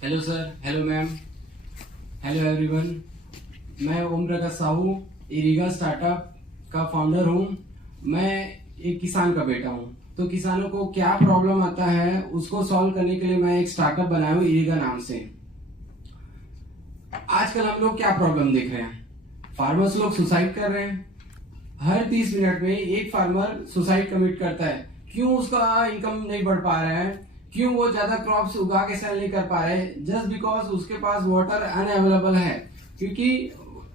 Hello sir, hello ma'am, hello everyone. मैं Om Prakash Sahu, इरिगा startup का founder हूँ। मैं एक किसान का बेटा हूँ। तो किसानों को क्या प्रॉब्लम आता है उसको सॉल्व करने के लिए मैं एक स्टार्टअप बनाया हूँ इरिगा नाम से। आजकल हम लोग क्या प्रॉब्लम देख रहे हैं, फार्मर्स लोग सुसाइड कर रहे हैं। हर 30 मिनट में एक फार्मर सुसाइड कमिट करता है। क्यों? उसका इनकम नहीं बढ़ पा रहा है। क्यों वो ज्यादा क्रॉप्स उगा के सेल नहीं कर पा रहे? जस्ट बिकॉज उसके पास वाटर अनअवेलेबल है। क्योंकि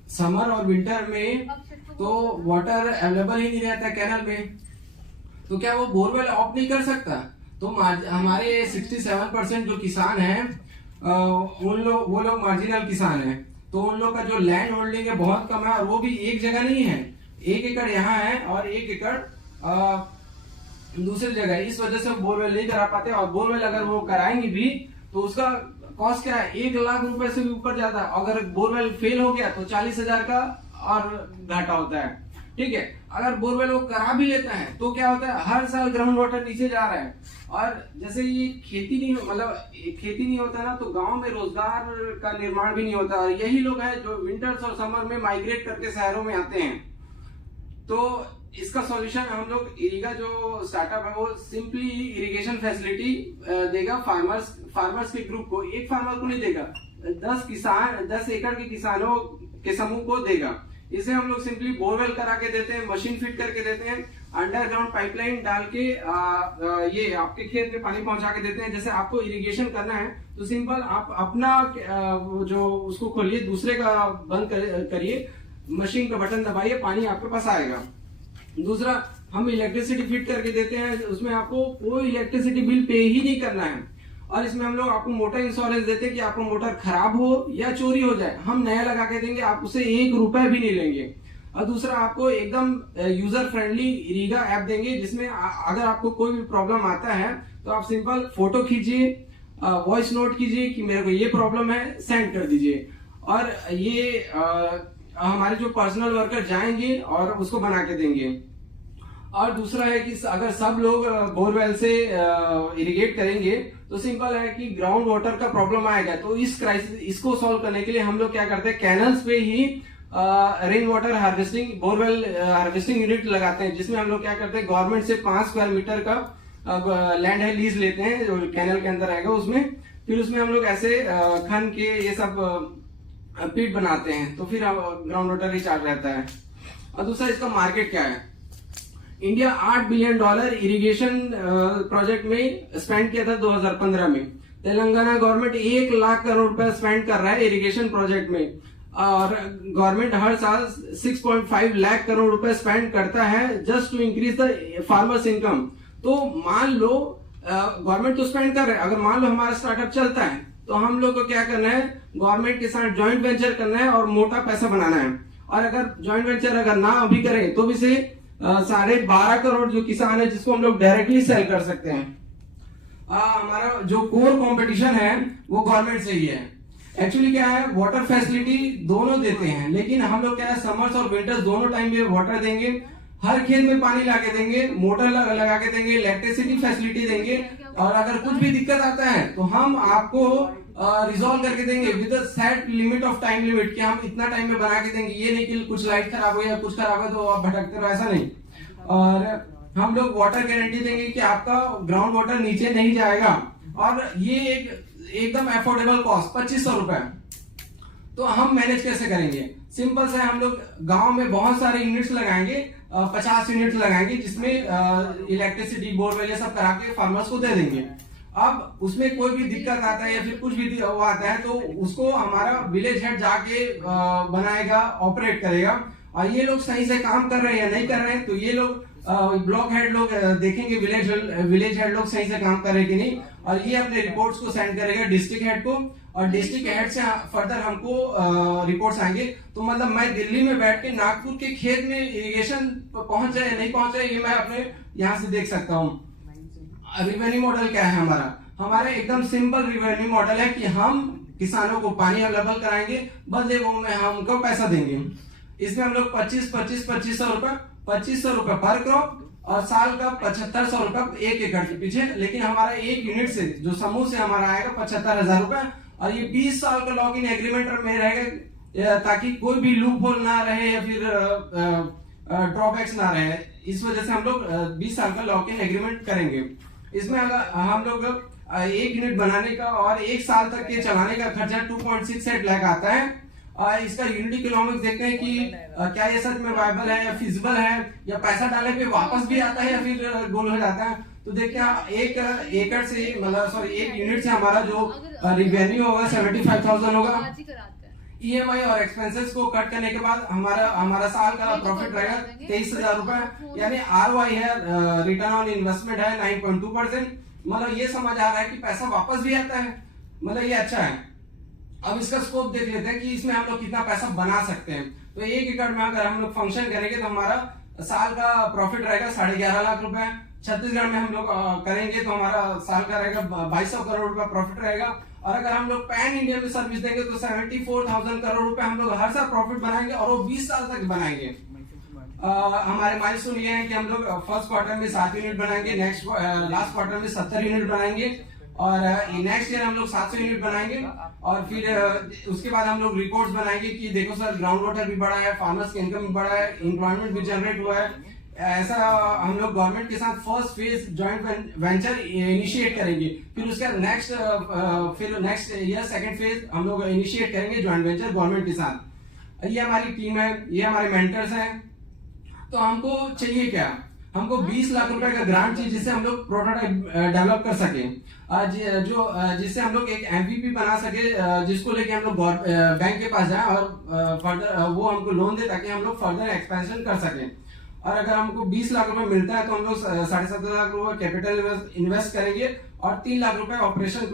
समर और विंटर में तो वाटर अवेलेबल ही नहीं रहता कैनल में। तो क्या वो बोरवेल ऑफ नहीं कर सकता? तो हमारे 67% जो किसान हैं वो लोग मार्जिनल किसान हैं। तो उन लोग का जो लैंड होल्डिंग है बहुत कम है, और वो भी एक जगह नहीं है। 1 एकड़ यहाँ है और 1 एकड़ दूसरी जगह। इस वजह से बोरवेल नहीं करा पाते। और बोरवेल अगर वो कराएंगे भी तो उसका कॉस्ट क्या है, 1 लाख रुपए से भी ऊपर जाता है। अगर बोरवेल फेल हो गया तो 40,000 का और घाटा होता है। ठीक है, अगर बोरवेल वो करा भी लेता है तो क्या होता है, हर साल ग्राउंड वाटर नीचे जा रहा है। और जैसे ये खेती नहीं होता ना, तो गांव में रोजगार का निर्माण भी नहीं होता। और यही लोग हैं जो विंटर्स और समर में माइग्रेट करके शहरों में आते हैं। तो इसका सॉल्यूशन हम लोग इरिगा जो स्टार्टअप है वो सिंपली इरिगेशन फैसिलिटी देगा फार्मर्स के ग्रुप को। एक फार्मर को नहीं देगा, 10 एकड़ के किसानों के समूह को देगा। इसे हम लोग सिंपली बोरवेल करा के देते हैं, मशीन फिट करके देते हैं, अंडरग्राउंड पाइपलाइन डाल के ये आपके खेत में पानी पहुंचा के देते हैं। जैसे आपको इरिगेशन करना है तो सिंपल आप अपना जो उसको खोलिए, दूसरे का बंद करिए, मशीन का बटन दबाइए, पानी आपके पास आएगा। दूसरा, हम इलेक्ट्रिसिटी फिट करके देते हैं, उसमें आपको कोई इलेक्ट्रिसिटी बिल पे ही नहीं करना है। और इसमें हम लोग आपको मोटर इंश्योरेंस देते हैं कि आपको मोटर खराब हो या चोरी हो जाए, हम नया लगा के देंगे, आप उसे 1 रुपए भी नहीं लेंगे। और दूसरा, आपको एकदम यूजर फ्रेंडली इरिगा ऐप देंगे, जिसमें अगर आपको कोई भी प्रॉब्लम आता है तो आप सिंपल फोटो खींचिए, वॉइस नोट कीजिए कि मेरे को ये प्रॉब्लम है, सेंड कर दीजिए। और ये हमारे जो पर्सनल वर्कर जाएंगे और उसको बना के देंगे। और दूसरा है कि अगर सब लोग बोरवेल से इरिगेट करेंगे तो सिंपल है कि ग्राउंड वाटर का प्रॉब्लम आएगा। तो इस क्राइसिस इसको सॉल्व करने के लिए हम लोग क्या करते हैं, कैनल्स पे ही rain water harvesting, borewell harvesting unit लगाते हैं। जिसमें हम लोग क्या करते हैं, गवर्नमेंट से 5 स्क्वायर मीटर का लैंड है, लीज लेते हैं जो कैनल के अंदर आएगा उसमें। फिर उसमें हम लोग ऐसे खन के ये सब पिट बनाते हैं, तो फिर ग्राउंड वाटर रिचार्ज रहता है। और दूसरा, इसका मार्केट क्या है। इंडिया $8 बिलियन इरिगेशन प्रोजेक्ट में स्पेंड किया था 2015 में। तेलंगाना गवर्नमेंट 1 लाख करोड़ रुपए स्पेंड कर रहा है इरिगेशन प्रोजेक्ट में। और गवर्नमेंट हर साल 6.5 लाख करोड़ रुपए स्पेंड करता है just to increase the farmers income. तो मान लो गवर्नमेंट तो स्पेंड कर रहा है, अगर मान लो हमारा स्टार्टअप चलता है तो हम लोग को क्या करना है, गवर्नमेंट के साथ ज्वाइंट वेंचर करना है और मोटा पैसा बनाना है। और अगर ज्वाइंट वेंचर अगर ना अभी करें तो भी से 12.5 करोड़ जो किसान है जिसको हम लोग डायरेक्टली सेल कर सकते हैं। हमारा जो कोर कंपटीशन है वो गवर्नमेंट से ही है। एक्चुअली क्या है, वाटर फैसिलिटी दोनों देते हैं, लेकिन हम लोग क्या है, समर्स और विंटर्स दोनों टाइम में वाटर देंगे, हर खेत में पानी लाके देंगे, मोटर लगा के देंगे, इलेक्ट्रिसिटी फैसिलिटी देंगे। और अगर कुछ भी दिक्कत आता है तो हम आपको रिजॉल्व करके देंगे with set limit of time limit, कि हम इतना टाइम में बना के देंगे। ये नहीं कि कुछ लाइट खराब हो या कुछ खराब है तो आप भटकते रहो, ऐसा नहीं। और हम लोग वाटर गारंटी देंगे कि आपका ग्राउंड वाटर नीचे नहीं जाएगा। और ये एकदम अफोर्डेबल कॉस्ट 2500 रुपए। तो हम मैनेज कैसे करेंगे, सिंपल से हम लोग गांव में बहुत सारे यूनिट्स लगाएंगे, 50 यूनिट्स लगाएंगे, जिसमें इलेक्ट्रिसिटी, बोरवेल ये सब करा के फार्मर्स को दे देंगे। अब उसमें कोई भी दिक्कत आता है या फिर कुछ भी आता है तो उसको हमारा विलेज हेड जाके बनाएगा, ऑपरेट करेगा। और ये लोग सही से काम कर रहे हैं या नहीं कर रहे हैं तो ये लोग ब्लॉक हेड लोग देखेंगे, विलेज हेड लोग सही से काम कर रहे हैं कि नहीं। और ये अपने रिपोर्ट्स को सेंड करेगा डिस्ट्रिक्ट हेड को, और डिस्ट्रिक्ट हेड से फर्दर हमको रिपोर्ट्स आएंगे। तो मतलब मैं दिल्ली में बैठ के नागपुर के खेत में इरिगेशन पहुंच जाए या नहीं पहुंच जाए, ये मैं अपने यहाँ से देख सकता हूँ। रिवेन्यू मॉडल क्या है हमारे एकदम सिंपल रिवेन्यू मॉडल है कि हम किसानों को पानी अवेलेबल कराएंगे, बदले वो में हमको पैसा देंगे। इसमें हम लोग 2500 रुपए पर क्रॉप और साल का 7500 रुपए 1 एकड़ के पीछे। लेकिन हमारा 1 यूनिट से जो समूह से हमारा आएगा 75,000 रुपए, और ये 20 साल का लॉक इन एग्रीमेंट में रहेगा, ताकि कोई भी लूप होल ना रहे या फिर ड्रॉबैक्स ना रहे। इस वजह से हम लोग 20 साल का लॉक इन एग्रीमेंट करेंगे। इसमें अगर हम लोग 1 यूनिट बनाने का और 1 साल तक के चलाने का खर्चा 2.68 लाख आता है। इसका यूनिट इकोनॉमिक्स देखते हैं कि क्या ये सच में वायबल है या फिजिबल है, या पैसा डालने पे वापस भी आता है या फिर गोल हो जाता है। तो देखते हैं 1 एकड़ से मतलब 1 यूनिट से हमारा जो रिवेन्यू होगा 75,000 होगा। EMI और एक्सपेंसेस को कट करने के बाद हमारा साल का प्रॉफिट रहेगा 23,000 रुपए, यानी ROI है, रिटर्न ऑन इन्वेस्टमेंट है 9.2%। मतलब ये समझ आ रहा है कि पैसा वापस भी आता है, मतलब ये अच्छा है। अब इसका स्कोप देख लेते हैं कि इसमें हम लोग कितना पैसा बना सकते हैं। तो 1 एकड़ में अगर हम लोग फंक्शन करेंगे तो हमारा साल का प्रॉफिट रहेगा 11.5 लाख रुपए। छत्तीसगढ़ में हम लोग करेंगे तो हमारा साल का रहेगा 2200 करोड़ रुपए प्रॉफिट रहेगा। और अगर हम लोग पैन इंडिया में सर्विस देंगे तो 74,000 करोड़ रुपए हम लोग हर साल प्रॉफिट बनाएंगे, और वो 20 साल तक बनाएंगे। हमारे माइलस्टोन ये है कि हम लोग फर्स्ट क्वार्टर में 7 यूनिट बनाएंगे, लास्ट क्वार्टर में 70 यूनिट बनाएंगे, और नेक्स्ट ईयर हम लोग 700 यूनिट बनाएंगे। और फिर उसके बाद हम लोग रिपोर्ट्स बनाएंगे कि देखो सर ग्राउंड वाटर भी बढ़ा है, फार्मर्स की इनकम भी बढ़ा है, एम्प्लॉयमेंट भी जनरेट हुआ है। ऐसा हम लोग गवर्नमेंट के साथ first phase joint venture initiate करेंगे। फिर उसका नेक्स्ट ईयर सेकंड फेज हम लोग इनिशिएट करेंगे जॉइंट वेंचर गवर्नमेंट के साथ। ये हमारी टीम है, ये हमारे मेंटर्स हैं। तो हमको चाहिए क्या, हमको 20 लाख रुपए का ग्रांट चाहिए जिससे हम लोग प्रोटोटाइप डेवलप कर सके, जिससे हम लोग एक MVP बना सके, जिसको लेके हम लोग बैंक के पास जाएं और फर्दर वो हमको लोन दे ताकि हम लोग फर्दर एक्सपेंशन कर सकें। और अगर हमको 20 लाख रुपए मिलता है तो हम लोग 7.5 लाख रुपए कैपिटल इन्वेस्ट करेंगे और 3 लाख रुपए ऑपरेशन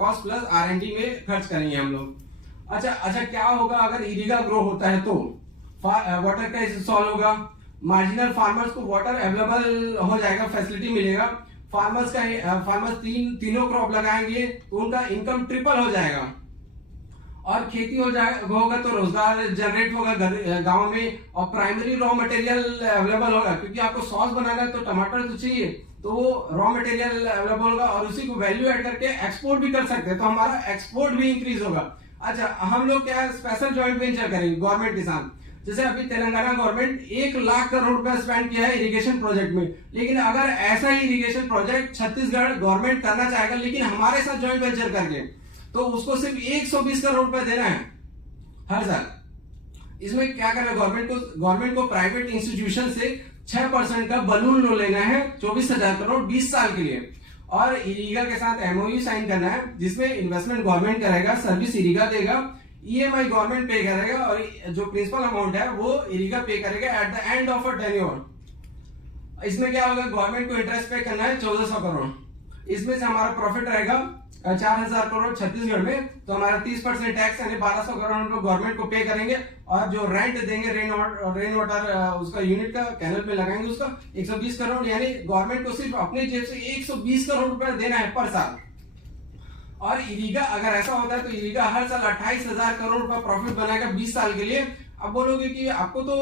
कॉस्ट प्लस R&D में खर्च करेंगे हम लोग। अच्छा क्या होगा अगर इरिगा ग्रो होता है तो वाटर क्राइसिस सॉल्व होगा, मार्जिनल फार्मर्स को वाटर अवेलेबल हो जाएगा, फैसिलिटी मिलेगा। फार्मर्स तीनों क्रॉप लगाएंगे तो उनका इनकम ट्रिपल हो जाएगा, और खेती होगा तो रोजगार जनरेट होगा गांव में, और प्राइमरी रॉ मटेरियल अवेलेबल होगा, क्योंकि आपको सॉस बनाना है तो टमाटर तो चाहिए, तो वो रॉ मटेरियल अवेलेबल होगा और उसी को वैल्यू ऐड करके एक्सपोर्ट भी कर सकते हैं, तो हमारा एक्सपोर्ट भी इंक्रीज होगा। अच्छा हम लोग क्या स्पेशल जॉइंट वेंचर करेंगे गवर्नमेंट के साथ। जैसे अभी तेलंगाना गवर्नमेंट 1 लाख करोड़ रुपए स्पेंड किया है इरिगेशन प्रोजेक्ट में, लेकिन अगर ऐसा ही इरिगेशन प्रोजेक्ट छत्तीसगढ़ गवर्नमेंट करना चाहेगा लेकिन हमारे साथ जॉइंट वेंचर करके, तो उसको सिर्फ 120 करोड़ रुपए देना है हर साल। इसमें क्या करना है, गवर्नमेंट को प्राइवेट इंस्टीट्यूशन से 6% का बलून लोन लेना है 24,000 करोड़ 20 साल के लिए, और इरिगा के साथ MOU साइन करना है जिसमें इन्वेस्टमेंट गवर्नमेंट करेगा, सर्विस इरिगा देगा, EMI गवर्नमेंट पे करेगा, और जो प्रिंसिपल अमाउंट है वो इरिगा पे करेगा at the end of a tenure. इसमें क्या होगा, गवर्नमेंट को इंटरेस्ट पे करना है 1400 करोड़। इसमें से हमारा प्रॉफिट रहेगा 4,000 करोड़ छत्तीसगढ़ में, तो हमारा 30% टैक्स यानी 1,200 करोड़ हम लोग गवर्नमेंट को पे करेंगे, और जो रेंट देंगे रेन वाटर उसका यूनिट का कैनल पे लगाएंगे उसका 120 करोड़, यानी गवर्नमेंट को सिर्फ अपने जेब से 120 करोड़ रुपए देना है पर साल। और इरिगा अगर ऐसा होता है तो इरिगा हर साल 28,000 करोड़ रुपए प्रॉफिट बनाएगा 20 साल के लिए। अब बोलोगे कि आपको तो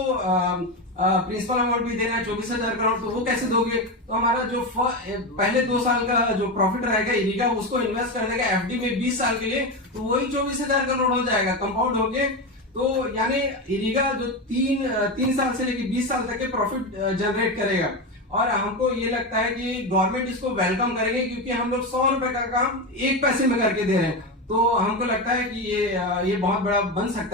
प्रिंसिपल अमाउंट भी देना है 24,000 करोड़, तो वो कैसे दोगे? तो हमारा जो पहले 2 साल का जो प्रॉफिट रहेगा इरिगा उसको इन्वेस्ट कर देगा FD में 20 साल के लिए, तो वही 24,000 करोड़ हो जाएगा कंपाउंड होके। तो यानी इरिगा जो 3 साल से लेकर 20 साल तक के प्रॉफिट जनरेट करेगा, और हमको ये लगता है कि गवर्नमेंट इसको वेलकम करेंगे क्योंकि हम लोग 100 रुपए का काम 1 पैसे में करके दे रहे हैं। तो हमको लगता है कि ये बहुत बड़ा बन सकता है।